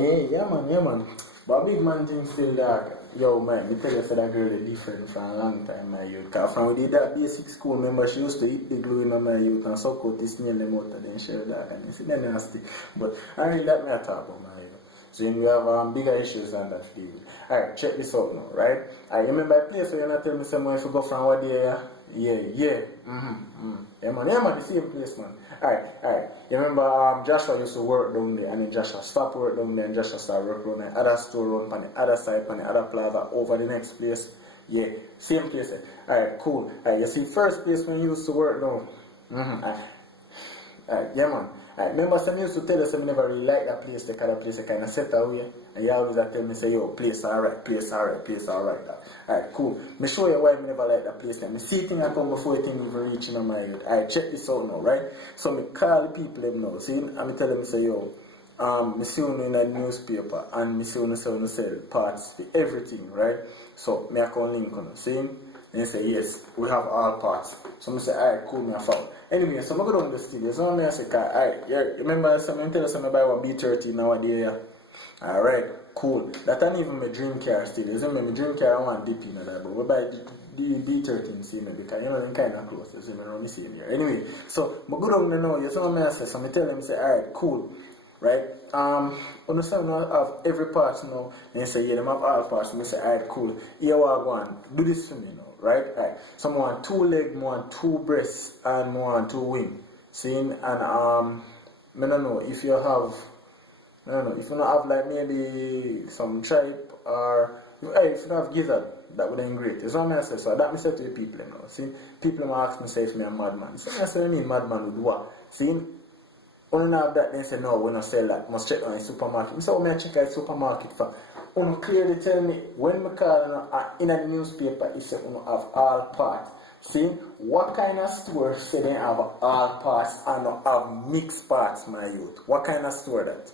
Hey, yeah man. But big man thing still dark. Yo man, me tell you say that girl is different from a long time my youth. Cause from we did that basic school, remember she used to eat the glue in my youth and suck out the snail them out and then share that and you see that nasty. But I really let me talk about my youth. So you have bigger issues than that for you. Alright, check this out now, right? I remember a place where you're not telling me someone if you go from what day, yeah. Yeah man, the same place man. Alright. You remember Joshua used to work down there and then Joshua stopped work down there and Joshua started work down the other store on the other side, on the other plaza, over the next place. Yeah, same place. Alright, cool. Alright, you see first place when you used to work down. Alright, yeah man. Remember some used to tell us I never really like that place, the kind of place I kind of set away. And you always tell me say, yo, place alright. Alright, cool. Me show you why I never like that place. Me see things I come before it even reach in my head. Alright, check this out now, right? So me call the people them now, see? And me tell them say, yo, me see you in a newspaper and me see you sell parts for everything, right? So me I can link on, see? And he say, yes, we have all parts. So I say, alright, cool, me I found. Anyway, so I go down the studio. So I say, alright, yeah, remember something tell us I buy one B30 nowadays, yeah? Alright, cool. That ain't even my dream car still. You see me, my dream car I want deep in that, but we buy the B13 see me because you know them kinda close, you see me around the same here. Anyway, so I go down there now, you see what I say, so I tell them say, alright, cool. Right? Understand now I have every part now. And you say, yeah, them have all parts. And I say, alright, cool. Here we are going. Do this for me now. Right? Alright. So I want 2 legs, I want 2 breasts, and I want 2 wings. See? And I don't know if you have, I don't know, if you don't have like maybe some tripe or if you don't have gizzard, that would be great. It's what I say. So that I say to the people now. See? People ask me say if me a madman. So I say, I mean madman would what? See? When I have that, they say, no, we don't sell that. Must check on the supermarket. So I check out the supermarket for. You clearly tell me, when I call in the newspaper, it says you have all parts. See, what kind of store say they have all parts and not have mixed parts, my youth? What kind of store that?